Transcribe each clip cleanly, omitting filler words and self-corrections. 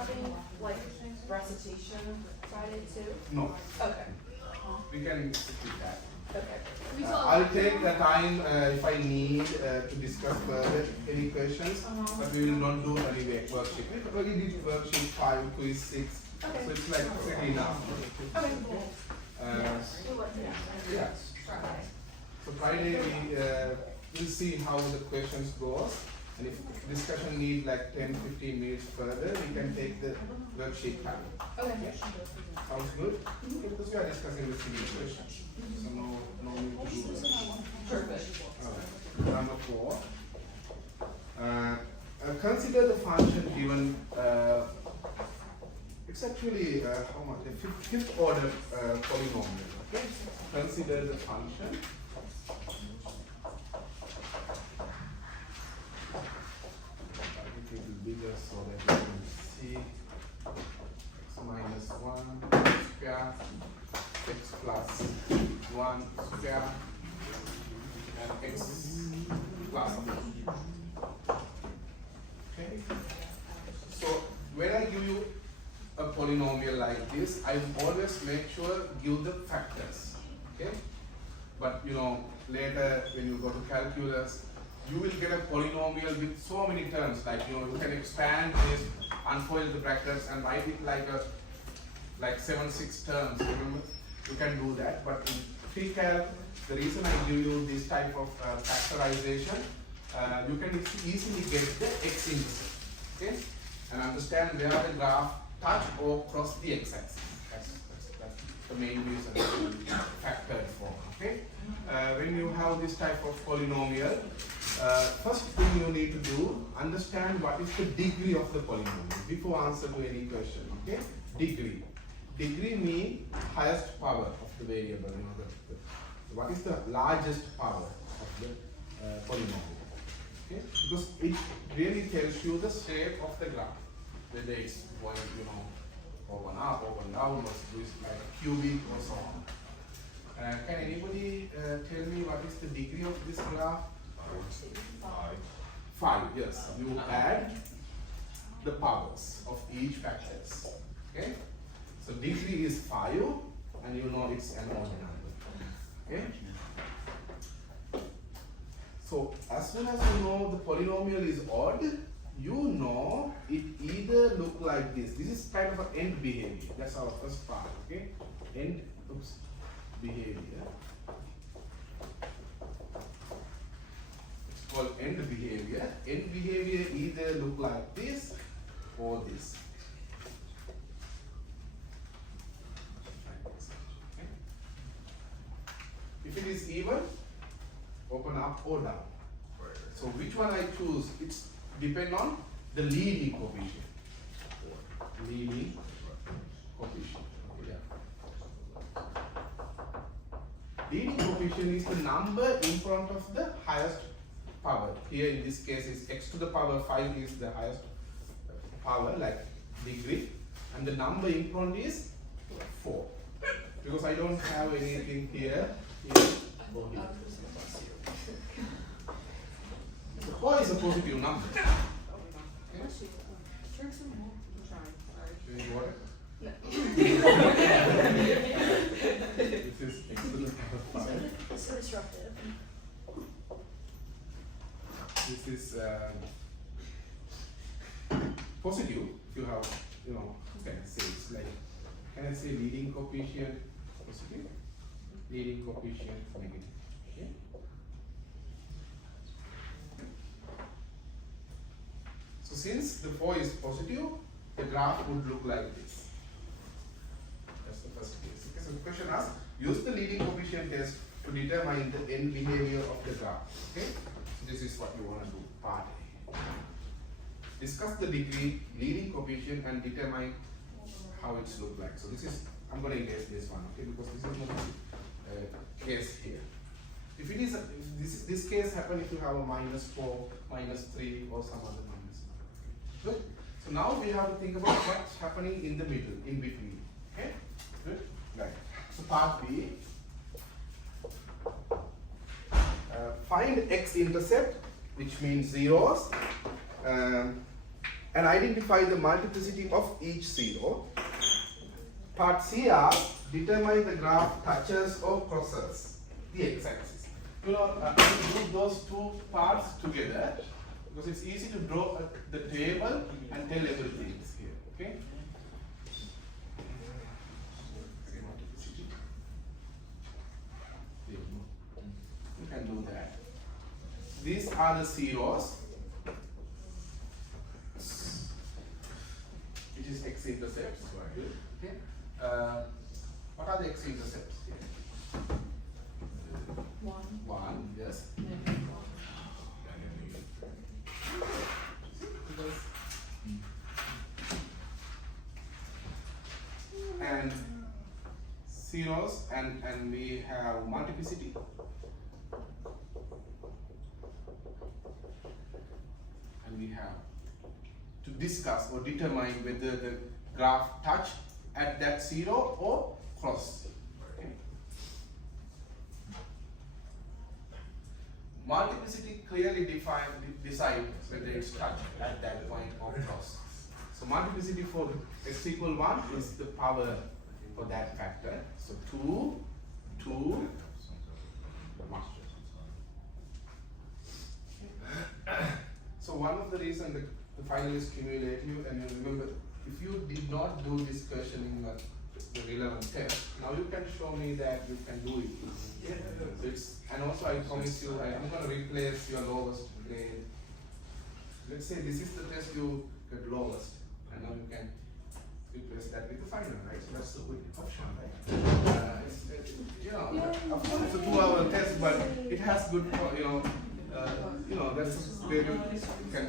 having like recitation Friday too? No, Okay. we can skip that. Okay. I'll take the time if I need to discuss further any questions, but we will not do any worksheet. We already did worksheet 5, quiz 6, Okay. so it's like pretty enough. Okay, cool. Yeah. So Friday we will see how the questions goes, and if discussion need like 10-15 minutes further, we can take the worksheet time. Okay. Sounds good? Because we are discussing the similar questions, so no need to do that. Perfect. Alright. Number 4. Consider the function given. It's actually how much? A fifth order polynomial. Okay. Consider the function. I'll make it a little bigger so that you can see. X minus 1 square, x plus 1 square, and x plus b. Okay. So when I give you a polynomial like this, I always make sure give the factors. Okay. But you know, later when you go to calculus, you will get a polynomial with so many terms. Like you can expand this, unfold the brackets, and write it like 7-6 terms. Remember, you can do that. But in Precal, the reason I give you this type of factorization, you can easily get the x-intercept. Okay, and understand where the graph touch or cross the x-axis. That's the main reason we factored for. Okay, when you have this type of polynomial, first thing you need to do, understand what is the degree of the polynomial before answer to any question. Okay, degree. Degree means highest power of the variable. You know, what is the largest power of the polynomial? Okay, because it really tells you the shape of the graph, whether it's going, you know, over and up, over and down, or it's like a cubic or so on. Can anybody tell me what is the degree of this graph? 5. Yes. You add the powers of each factors. Okay. So degree is 5, and you know it's an odd number. Okay. So as soon as you know the polynomial is odd, you know it either look like this. This is kind of an end behavior. That's our first part. Okay. End behavior. It's called end behavior. End behavior either look like this or this. Okay. If it is even, open up or down. So which one I choose, it's depend on the leading coefficient. Leading coefficient. Yeah. Leading coefficient is the number in front of the highest power. Here in this case is x to the power 5 is the highest power, like degree, and the number in front is 4. Because I don't have anything here or here. So 4 is a positive number. Okay. Drink some more. I'm trying. Sorry. Do you need water? No. This is x to the power 5. It's so disruptive. This is positive. If you have, you know, can I say it's like, can I say leading coefficient positive? Leading coefficient negative. Okay. So since the 4 is positive, the graph would look like this. That's the first case. Okay, so the question asks, use the leading coefficient test to determine the end behavior of the graph. Okay, so this is what you want to do. Part A. Discuss the degree, leading coefficient, and determine how it's look like. So this is, I'm going to erase this one, okay, because this is not a case here. If it is, if this case happen if you have a -4, -3, or some other minus. Good. So now we have to think about what's happening in the middle, in between. Okay. Good. Right. So part B. Find x-intercept, which means zeros, and identify the multiplicity of each zero. Part C asks, determine the graph touches or crosses the x-axis. You know, I will do those two parts together because it's easy to draw the table and tell everything here. Okay. You can do that. These are the zeros. It is x-intercepts. Okay. What are the x-intercepts here? 1, yes. And zeros, and we have multiplicity. And we have to discuss or determine whether the graph touch at that zero or cross. Okay. Multiplicity clearly decides whether it's touched at that point or cross. So multiplicity for x equal 1 is the power for that factor. So 2, 2, 1. So one of the reasons the final is cumulative, and you remember, if you did not do this question in the relevant test, now you can show me that you can do it. So it's, and also I promise you, I'm going to replace your lowest grade. Let's say this is the test you get lowest, and now you can replace that with the final, right? So that's the good option, right? You know, of course it's a 2-hour test, but it has good, you know, that's where you can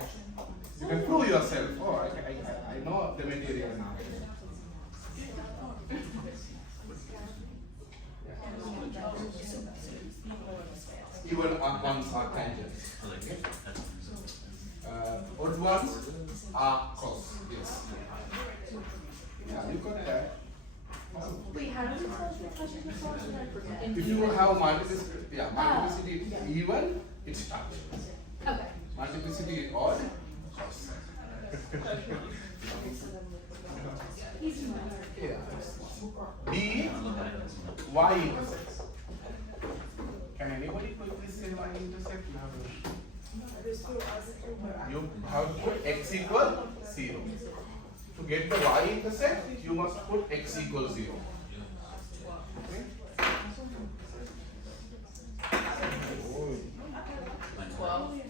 prove yourself. Oh, I know the material now. Even ones are tangents. Odd ones are cos. Yes. Yeah, you got that. Wait, how do we solve the question before? I forget. If you have multiplicity even, it's touch. Okay. Multiplicity odd. Yeah. B, y intersects. Can anybody quickly say y intersect? You have to put x equal 0. To get the y intersect, you must put x equals 0. Okay? 12.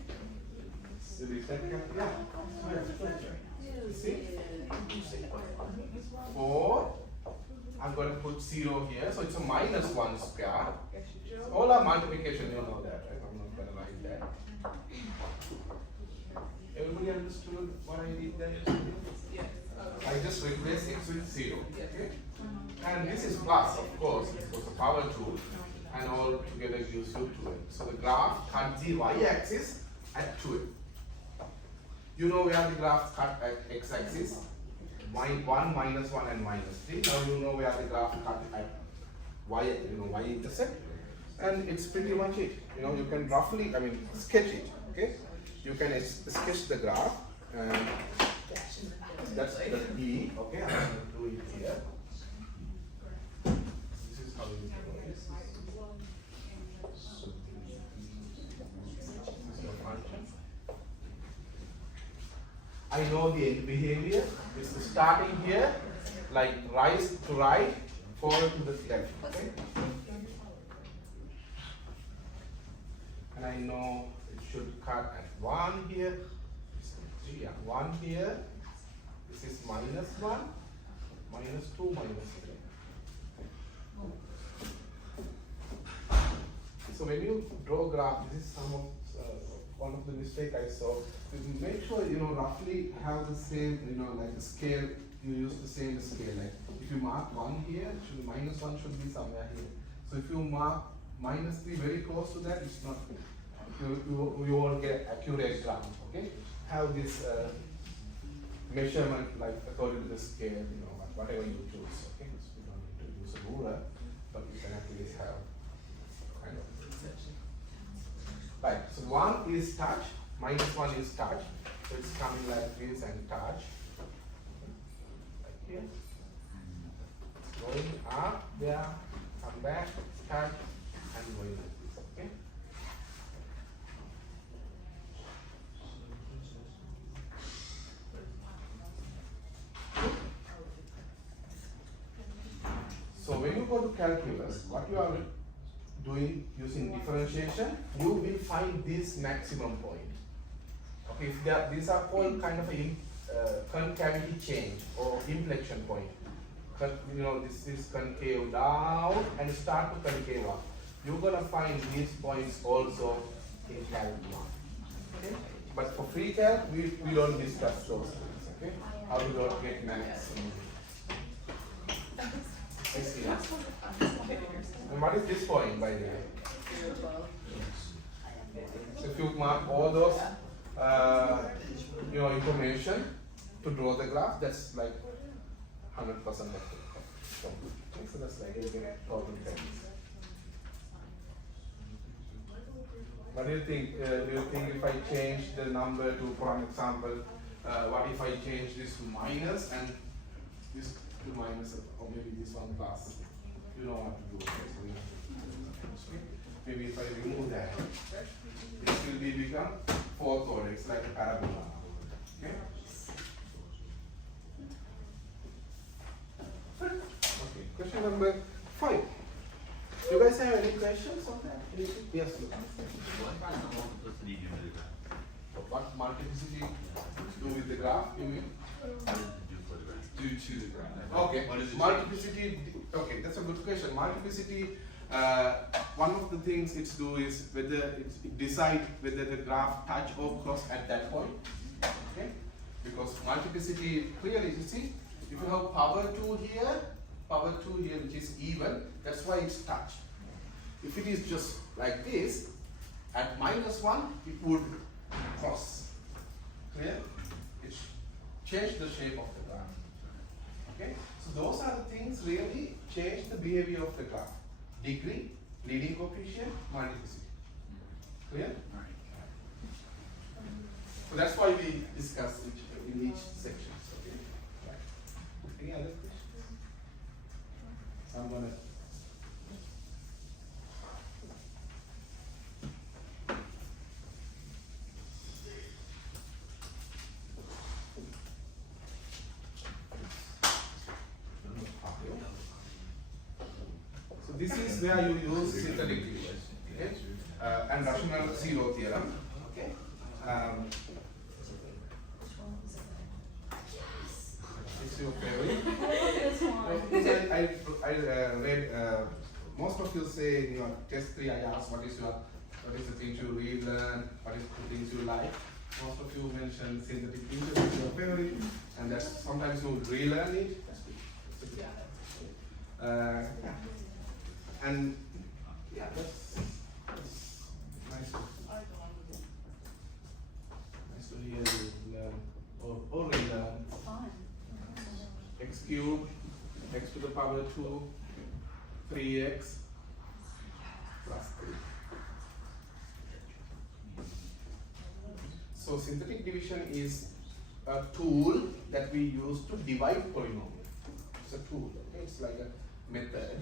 See? 4. I'm going to put 0 here, so it's a minus 1 square. All are multiplication, you know that, right? I'm not going to write that. Everybody understood what I did there? I just replace x with 0. Okay? And this is plus, of course, because the power 2, and all together gives you 2. So the graph cuts the y-axis at 2. You know where the graph cut at x-axis? 1, minus 1, and minus 3. Now you know where the graph cut at y, y-intercept. And it's pretty much it. You know, you can roughly, sketch it. Okay? You can sketch the graph. And that's the E. Okay, I'm going to do it here. This is how you do it. This is your function. I know the end behavior. This is starting here, like rise to right, forward to the left. Okay? And I know it should cut at 1 here. Yeah, 1 here. This is minus 1, minus 2, minus 3. So when you draw a graph, this is one of the mistakes I saw. Make sure roughly have the same, like the scale. You use the same scale. Like if you mark 1 here, minus 1 should be somewhere here. So if you mark minus 3 very close to that, it's not good. You won't get accurate graph. Okay, have this measurement like according to the scale. Whatever you choose. Okay, so you don't need to use a ruler, but you can actually have kind of. Right. So 1 is touch. Minus 1 is touch. So it's coming like this and touch. Like here. It's going up, there, come back, touch, and going like this. Okay? So when you go to calculus, what you are doing using differentiation, you will find this maximum point. Okay, if these are called kind of a concavity change or inflection point. You know, this is concave down and start to concave up. You're gonna find these points also in calc 1. Okay? But for free calc, we don't discuss those things. Okay? How to not get maximum. I see. And what is this point, by the way? So if you mark all those, information to draw the graph, that's like 100% of it. So that's like 8,000 times. What do you think? Do you think if I change the number to, for an example, what if I change this to minus and this to minus, or maybe this one plus? You know what to do. Okay? Maybe if I remove that, this will become fourth order. It's like a parabola. Okay? Okay. Question number 5. Do you guys have any questions on that? Anything? Yes, look. What does multiplicity do to the graph? What multiplicity do with the graph? You mean? What does it do for the graph? Due to the graph. Okay. What is it? Multiplicity. Okay, that's a good question. Multiplicity. One of the things it's do is whether it decide whether the graph touch or cross at that point. Okay. Because multiplicity clearly, you see, if you have power 2 here, which is even, that's why it's touch. If it is just like this, at -1, it would cross. Clear? It change the shape of the graph. Okay? So those are the things really change the behavior of the graph. Degree, leading coefficient, multiplicity. Clear? Alright. So that's why we discuss in each section. Okay? Right. Any other questions? I'm gonna. So this is where you use synthetic division, okay? And rational zero theorem. Okay. It's your favorite. I read most of you say in your test 3 I asked what is the things you relearn, what is the things you like. Most of you mentioned synthetic division is your favorite, and that's sometimes you relearn it. That's good. That's good. Yeah. And yeah, that's nice. Nice to hear you learn or relearn. X cubed, x to the power 2, 3x plus 3. So synthetic division is a tool that we use to divide polynomials. It's a tool, okay? It's like a method.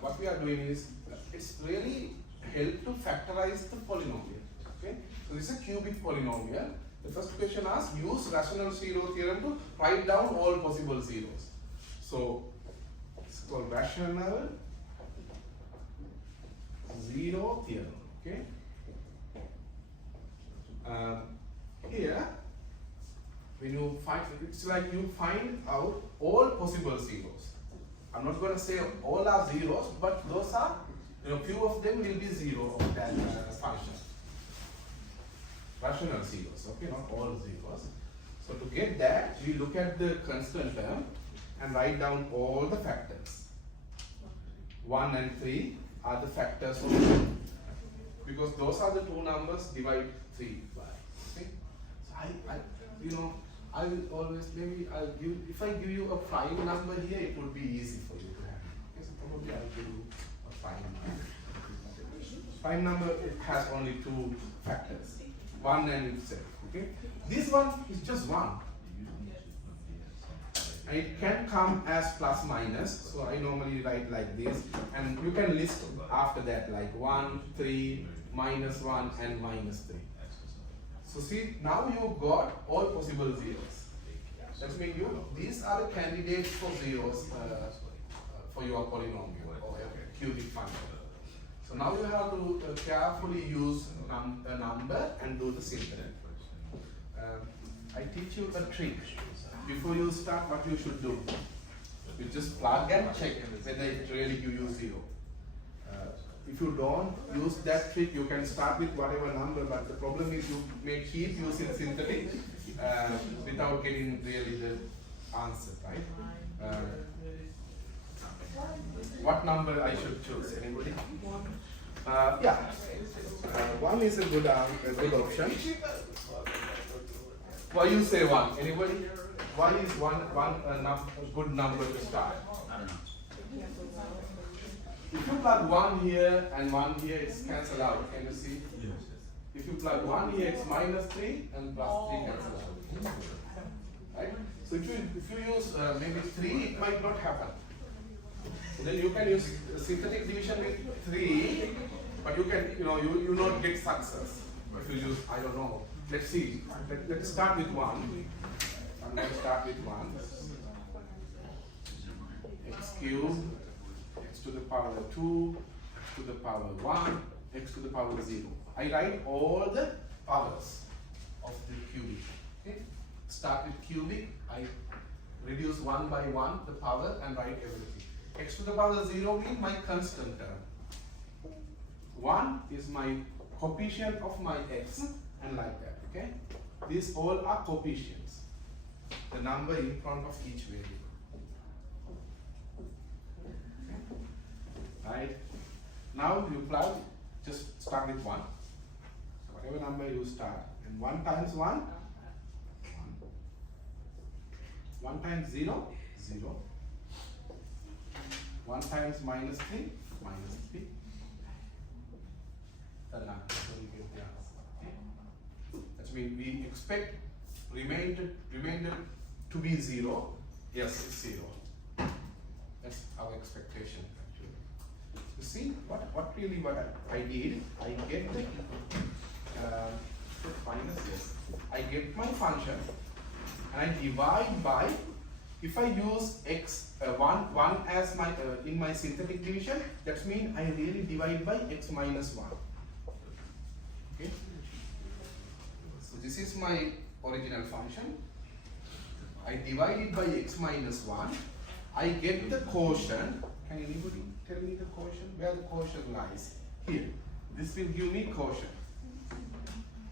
What we are doing is, it's really help to factorize the polynomial. Okay? So this is a cubic polynomial. The first question asks, use rational zero theorem to write down all possible zeros. So it's called rational zero theorem. Okay? Here, when you find, it's like you find out all possible zeros. I'm not going to say all are zeros, but those are, few of them will be zero of that function. Rational zeros, okay, not all zeros. So to get that, we look at the constant term and write down all the factors. 1 and 3 are the factors of 2, because those are the two numbers divide 3 by. Okay? So I will always, maybe I'll give, if I give you a prime number here, it would be easy for you to have. Okay, so probably I'll give you a prime number. Prime number, it has only 2 factors, 1 and itself. Okay? This one is just 1. And it can come as plus minus, so I normally write like this, and you can list after that like 1, 3, minus 1 and minus 3. So see, now you got all possible zeros. That means these are the candidates for zeros for your polynomial or cubic function. So now you have to carefully use a number and do the synthetic. I teach you a trick. Before you start, what you should do? You just plug and check whether it really gives you 0. If you don't use that trick, you can start with whatever number, but the problem is you may keep using synthetic without getting really the answer, right? What number I should choose? Anybody? Yeah, 1 is a good option. Why you say 1? Anybody? Why is one a good number to start? I don't know. If you plug 1 here and 1 here, it's cancelled out. Can you see? Yes. If you plug 1 here, it's minus 3 and plus 3 cancel out. Right? So if you use maybe 3, it might not happen. Then you can use synthetic division with 3, but you can you not get success. If you use, I don't know. Let's see. Let's start with 1. I'm going to start with 1. X cubed, x to the power 2, x to the power 1, x to the power 0. I write all the powers of the cubic. Okay? Start with cubic. I reduce 1 by 1 the power and write everything. X to the power 0 means my constant term. 1 is my coefficient of my x, and like that. Okay? These all are coefficients. The number in front of each variable. Okay. Right? Now you plug, just start with 1. So whatever number you start, and 1 times 1, 1. 1 times 0, 0. 1 times minus 3, minus 3. So you get the answer. Okay? That means we expect remainder to be 0. Yes, it's 0. That's our expectation actually. You see what I did? I get the minus, yes. I get my function and I divide by, if I use x 1 as my in my synthetic division, that means I really divide by x minus 1. Okay. So this is my original function. I divide it by x minus 1. I get the quotient. Can anybody tell me the quotient? Where the quotient lies? Here. This will give me quotient.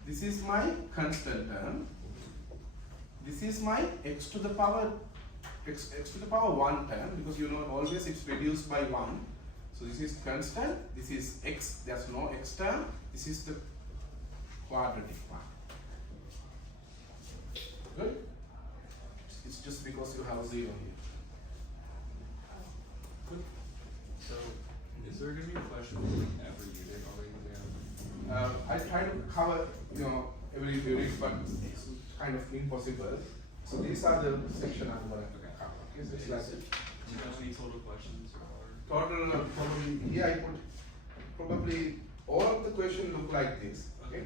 This is my constant term. This is my x to the power 1 term, because always it's reduced by 1. So this is constant. This is x. There's no x term. This is the quadratic one. Good? It's just because you have 0 here. Good? So, is there going to be questions like every unit already? I try to cover, every unit, but it's kind of impossible. So these are the section I'm going to cover. Okay, so it's like Do you have any total questions? Or? total probably here I put probably all of the questions look like this. Okay,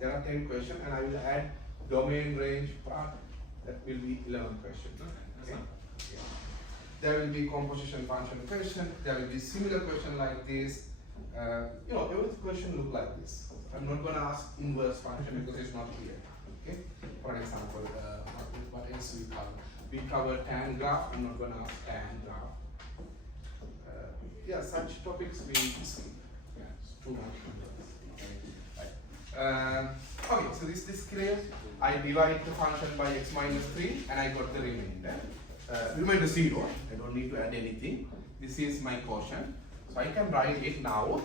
there are 10 questions, and I will add domain range part. That will be 11 questions. Okay, Yeah. There will be composition function question. There will be similar question like this. Every question look like this. I'm not going to ask inverse function because it's not here. Okay. For example, what else we cover? We cover tan graph. I'm not going to ask tan graph. Such topics we skip. Yeah, it's too much. Okay, so this is clear. I divide the function by x minus 3 and I got the remainder. Remainder 0. I don't need to add anything. This is my quotient. So I can write it now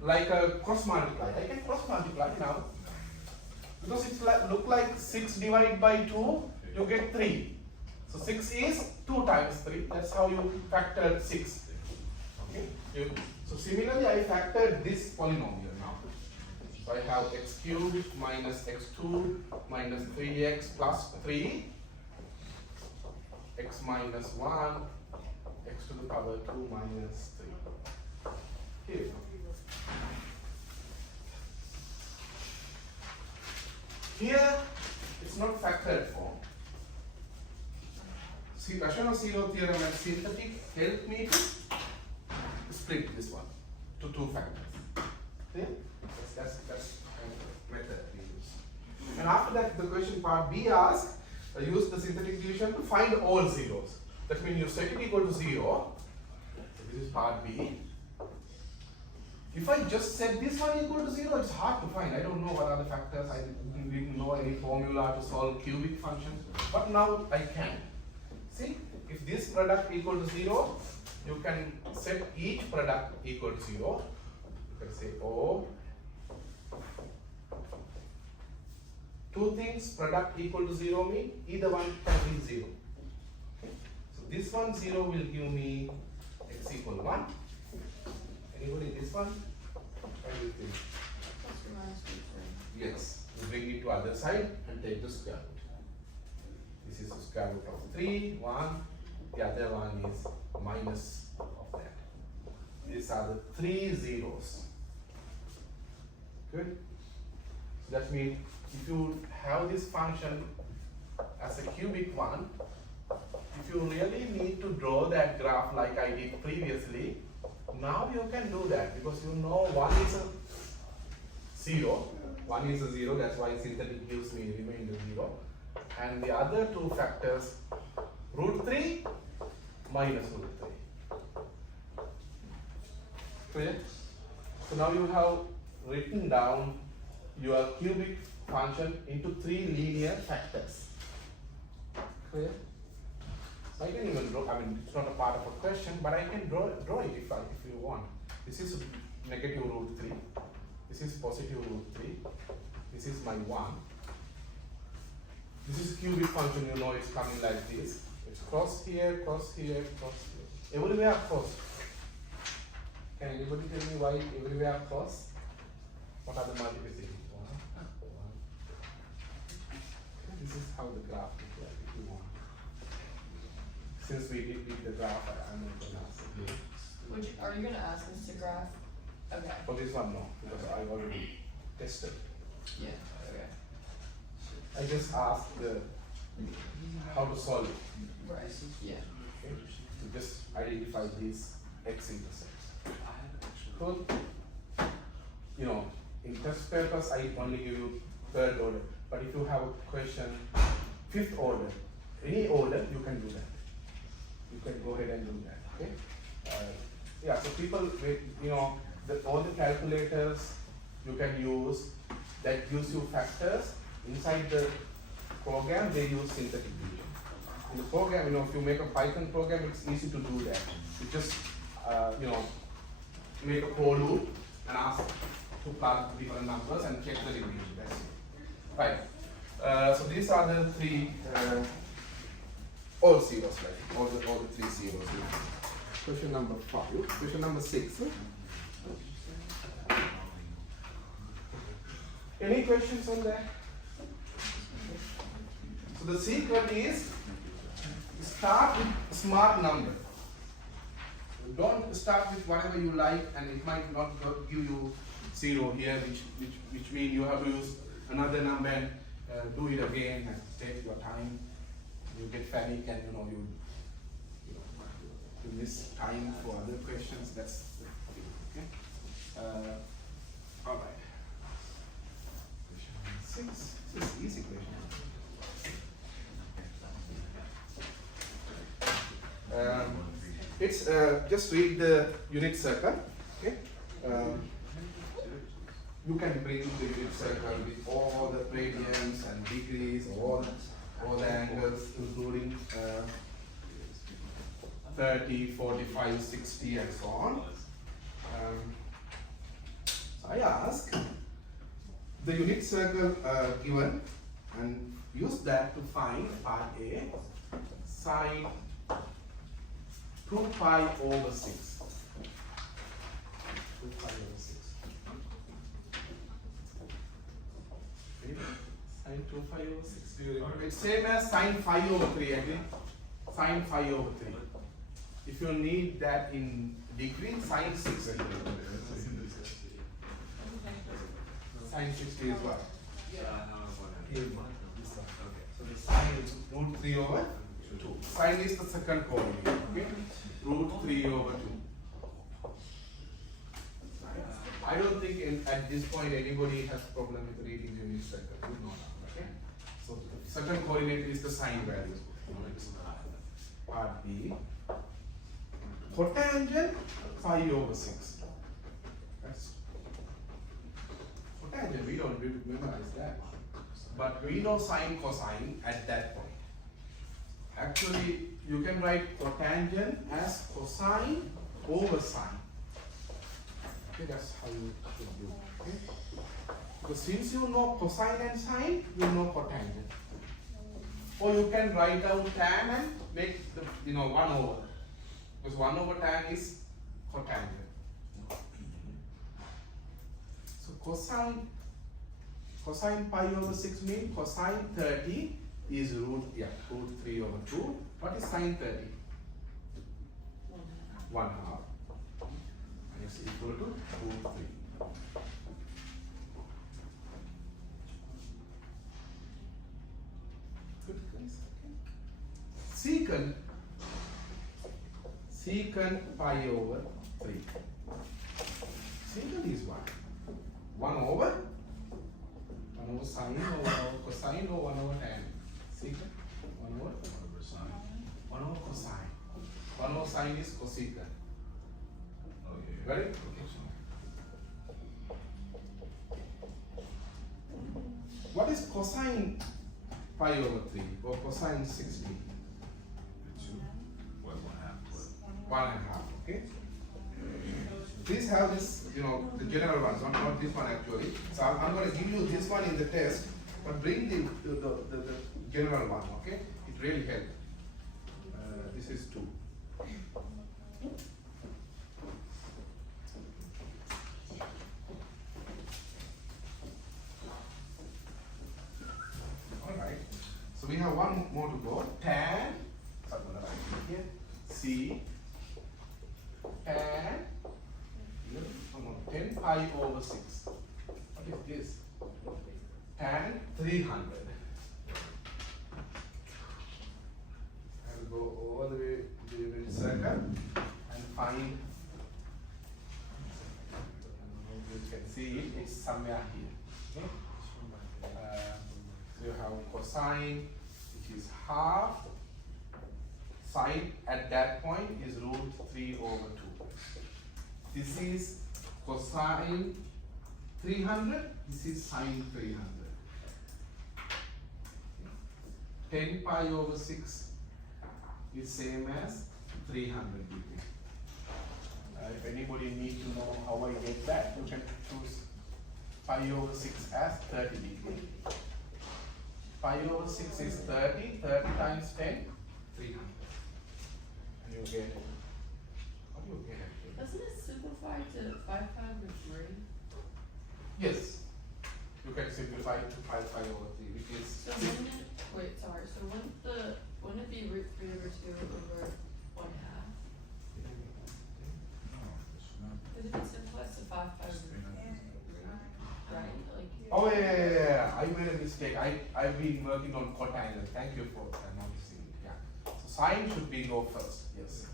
like a cross multiply. I can cross multiply now because it's look like 6 divided by 2, you get 3. So 6 is 2 times 3. That's how you factor 6. Okay. So similarly, I factored this polynomial now. So I have x cubed minus x2 minus 3x plus 3, x minus 1, x to the power 2 minus 3. Here we go. Here, it's not factored form. See, rational zero theorem and synthetic help me to split this one to two factors. Okay? That's kind of method we use. And after that, the question part B asks, use the synthetic division to find all zeros. That means you set it equal to 0. So this is part B. If I just set this one equal to 0, it's hard to find. I don't know what are the factors. I didn't know any formula to solve cubic functions. But now I can. See, if this product equal to 0, you can set each product equal to 0. You can say, oh, two things product equal to 0 mean either one can be 0. Okay? So this one 0 will give me x equal 1. Anybody this one? What do you think? Plus or minus root three. Yes. We bring it to other side and take the square root. This is the square root of 3, 1. The other one is minus of that. These are the three zeros. Good. So that means if you have this function as a cubic one, if you really need to draw that graph like I did previously, now you can do that because you know one is a 0, one is a 0, that's why synthetic gives me remainder 0, and the other two factors root 3 minus root 3. Clear? So now you have written down your cubic function into 3 linear factors. Clear? I can even draw, I mean, it's not a part of a question, but I can draw it if you want. This is negative root 3. This is positive root 3. This is my 1. This is cubic function, you know it's coming like this. It's cross here, cross here, cross here. Everywhere cross. Can anybody tell me why everywhere cross? What are the multiplications? This is how the graph looks like if you want. Since we did the graph, I'm not going to ask it. Are you going to ask us to graph? Okay. For this one, no, because I already tested. Yeah, okay. I just asked how to solve it. Right, yeah. Okay? To just identify these x-intercepts. Cool. You know, in test papers, I only give you third order. But if you have a question, fifth order, any order, you can do that. You can go ahead and do that. Okay. Yeah. So people, you know, all the calculators you can use that gives you factors inside the program. They use synthetic division. In the program, you know, if you make a Python program, it's easy to do that. You just, you know, make a for loop and ask to plug different numbers and check the division. That's it. Right. So these are the three all zeros, like all the 3 zeros. Question number 5. Question number 6. Any questions on that? So the secret is start with smart number. Don't start with whatever you like, and it might not give you 0 here, which means you have to use another number and do it again and take your time. You get panic and you know you miss time for other questions. That's the thing. Okay. All right. Question number 6. This is easy question. It's just read the unit circle. Okay. You can bring the unit circle with all the radians and degrees, all the angles, including 30, 45, 60, and so on. So I ask the unit circle given and use that to find part A sine 2 pi over 6. 2 pi over 6. Sine 2 pi over 6. Do you remember? It's same as sine 5 over 3, agree? Sine 5 over 3. If you need that in degree, sine 6 agree. Sine 60 is what? Here, this one. So the sine is root 3 over 2. Sine is the second coordinate, okay? Root 3 over 2. I don't think at this point anybody has problem with reading unit circle. No, okay? So the second coordinate is the sine value. Part B. Cotangent 5 over 6. That's cotangent, we don't memorize that. But we know sine cosine at that point. Actually, you can write cotangent as cosine over sine. Okay, that's how you should do. Okay? Because since you know cosine and sine, you know cotangent. Or you can write down tan and make the 1 over. Because 1 over tan is cotangent. So cosine pi over 6 means cosine 30 is root 3 over 2. What is sine 30? 1 half. And it's equal to root 3. Good guys, okay. Secant pi over 3. Secant is what? 1 over sine or 1 over cosine or 1 over tan? Secant? 1 over sine. 1 over cosine. 1 over sine is cosecant. Okay. Got it? What is cosine pi over 3 or cosine 60? 1.5. Okay? Please have this, the general ones, not this one actually. So I'm going to give you this one in the test, but bring the general one, okay? It really helps. This is 2. Alright, so we have one more to go. Tan, so I'm going to write it here, C, tan, 10 pi over 6. What is this? Tan 300. I'll go all the way to the unit circle and find, you can see it, it's somewhere here. Okay? So you have cosine, which is half. Sine at that point is root 3 over 2. This is cosine 300, this is sine 300. 10 pi over 6 is same as 300 degrees. If anybody needs to know how I get that, you can choose pi over 6 as 30 degrees. Pi over 6 is 30, 30 times 10, 300. And you get, what do you get? Doesn't it simplify to 5 pi over 3? Yes, you can simplify it to 5 pi over 3, which is So wouldn't it, so wouldn't it be root 3 over 2 over 1/2? Because if it simplifies to 5 pi over 3, right? Like. Oh yeah. I made a mistake. I've been working on cotangent. Thank you for noticing it. Yeah. So sine should be go first. Yes.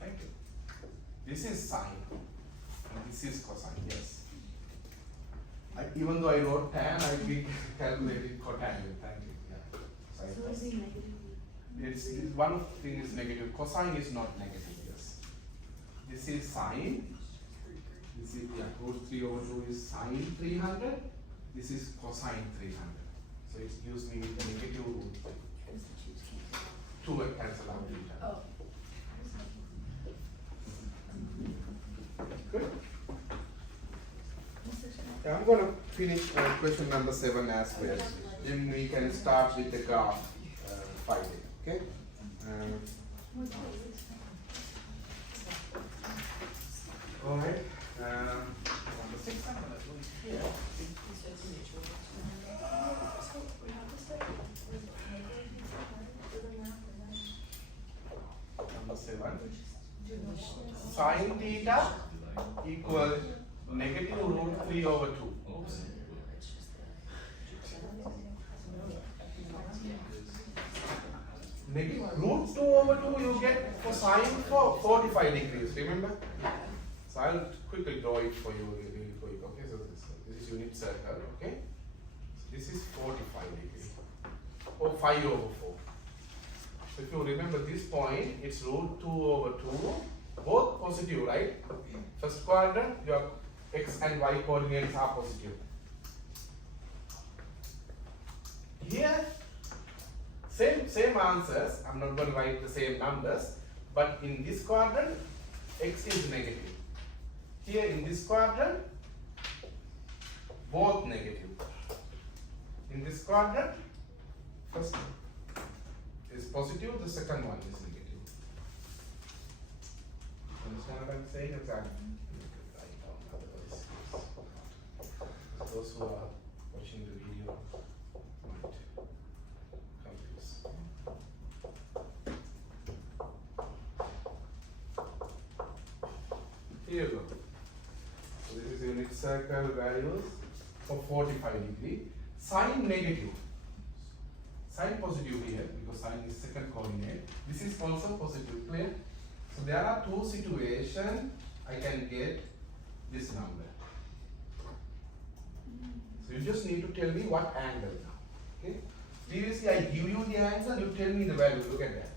Thank you. This is sine, and this is cosine. Yes. Even though I wrote tan, I calculated cotangent. Thank you. Yeah. Sine So first. is it negative? It's one of the thing is negative. Cosine is not negative. Yes. This is sine. This is root 3 over 2 is sine 300. This is cosine 300. So it gives me the negative root 2 will cancel out each other. Oh. Good. Yeah, I'm going to finish question number 7 as well. Then we can start with the graph finding. Okay. All right. Number 6. I'm going to do it here. You said it's mutual. Sine theta equal negative root 3 over 2. Negative root 2 over 2 you get for sine for 45 degrees, remember? So I'll quickly draw it for you really quick. Okay, so this is unit circle, okay? So this is 45 degrees, or 5 over 4. So if you remember this point, it's root 2 over 2, both positive, right? First quadrant, your x and y coordinates are positive. Here, same answers. I'm not going to write the same numbers, but in this quadrant, x is negative. Here in this quadrant, both negative. In this quadrant, first is positive, the second one is negative. Understand what I'm saying? Exactly. Those who are watching the video might confuse. Here you go. So this is unit circle values for 45 degree. Sine negative. Sine positive here because sine is second coordinate. This is also positive, clear? So there are two situations I can get this number. So you just need to tell me what angle now. Okay? Previously I give you the angle, you tell me the value. Look at that.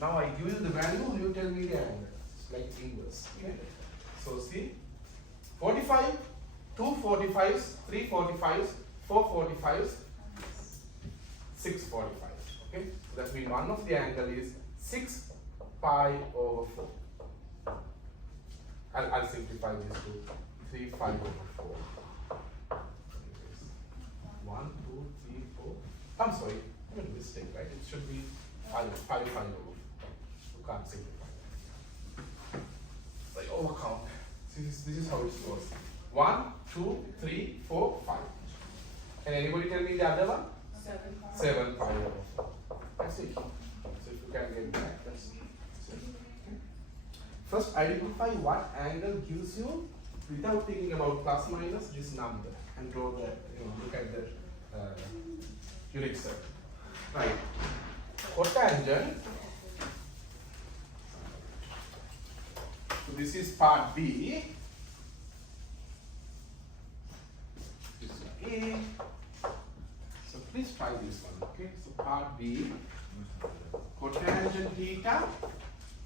Now I give you the value, you tell me the angle. It's like inverse. Okay? So see, 45, 2 45s, 3 45s, 4 45s, 6 45s. Okay? So that means one of the angle is 6 pi over 4. I'll simplify this to 3 pi over 4. 1, 2, 3, 4. I'm sorry, I made a mistake, right? It should be 5 over 4. You can't simplify that. So I overcount. This is how it goes. 1, 2, 3, 4, 5. Can anybody tell me the other one? 7 pi over 4. That's it. So if you can get that, that's it. Okay. First, identify what angle gives you without thinking about plus minus this number and draw the, look at the unit circle. Right. Cotangent. So this is part B. This is A. So please try this one. Okay. So part B. Cotangent theta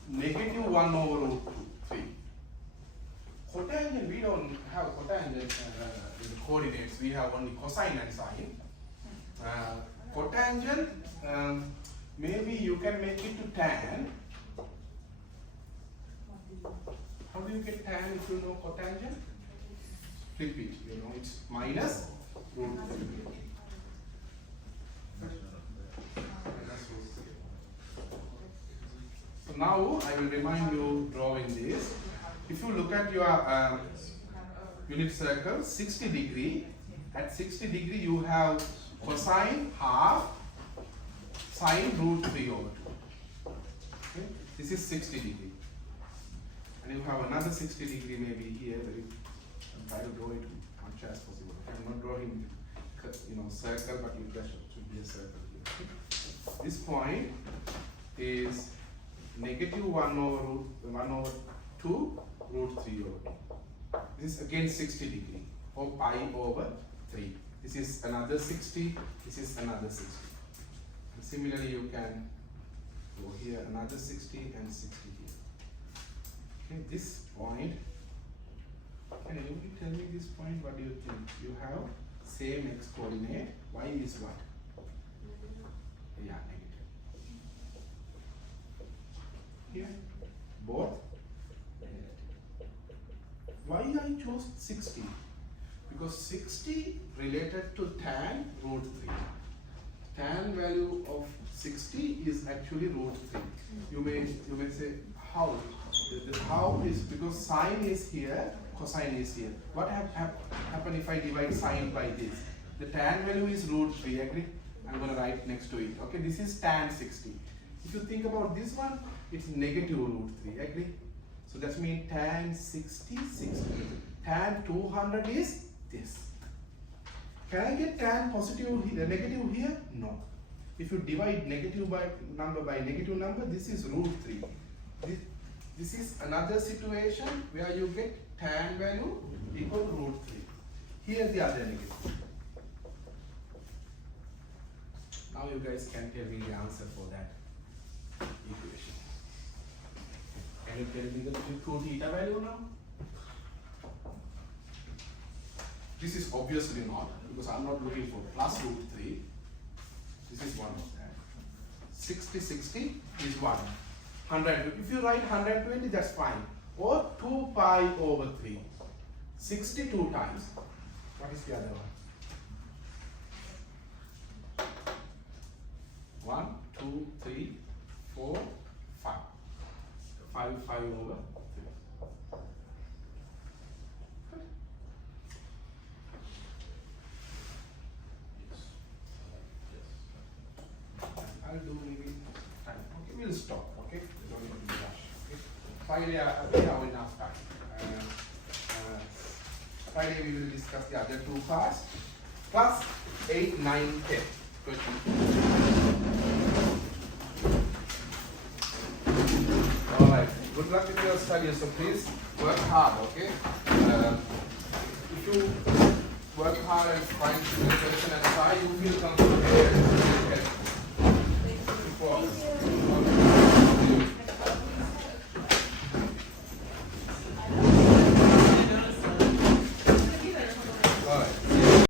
negative 1 over root 3. Cotangent, we don't have cotangent in the coordinates, we have only cosine and sine. Cotangent, maybe you can make it to tan. How do you get tan if you know cotangent? Flip it, it's minus root 3. So now I will remind you drawing this. If you look at your unit circle, 60 degree, at 60 degree you have cosine half sine root 3 over 2. Okay? This is 60 degree. And you have another 60 degree maybe here. I'm trying to draw it much as possible. I'm not drawing circle, but there should be a circle here. Okay? This point is negative 1 over 2 root 3 over 2. This is again 60 degree or pi over 3. This is another 60, this is another 60. And similarly you can go here another 60 and 60 here. Okay, this point, can anybody tell me this point? What do you think? You have same x coordinate, y is what? Yeah, negative. Here, both. Why I chose 60? Because 60 related to tan root 3. Tan value of 60 is actually root 3. You may say how? The how is because sine is here, cosine is here. What happen if I divide sine by this? The tan value is root 3, agree? I'm going to write next to it. Okay, this is tan 60. If you think about this one, it's negative root 3, agree? So that means tan 60, 60. Tan 200 is this. Can I get tan positive here, negative here? No. If you divide negative number by negative number, this is root 3. This is another situation where you get tan value equal to root 3. Here the other negative. Now you guys can tell me the answer for that equation. Can you tell me the true theta value now? This is obviously not, because I'm not looking for plus root 3. This is one of that. 60, 60 is 1. 100. If you write 120, that's fine. Or 2 pi over 3. 62 times. What is the other one? 1, 2, 3, 4, 5. 5 over 3. Good. I'll do maybe time. Okay, we'll stop. Okay, we don't need to rush. Okay, Friday we have enough time. Friday we will discuss the other two parts. Plus 8, 9, 10. Question. All right. Good luck with your studies. So please work hard. Okay. If you work hard and find the question and try, you feel comfortable.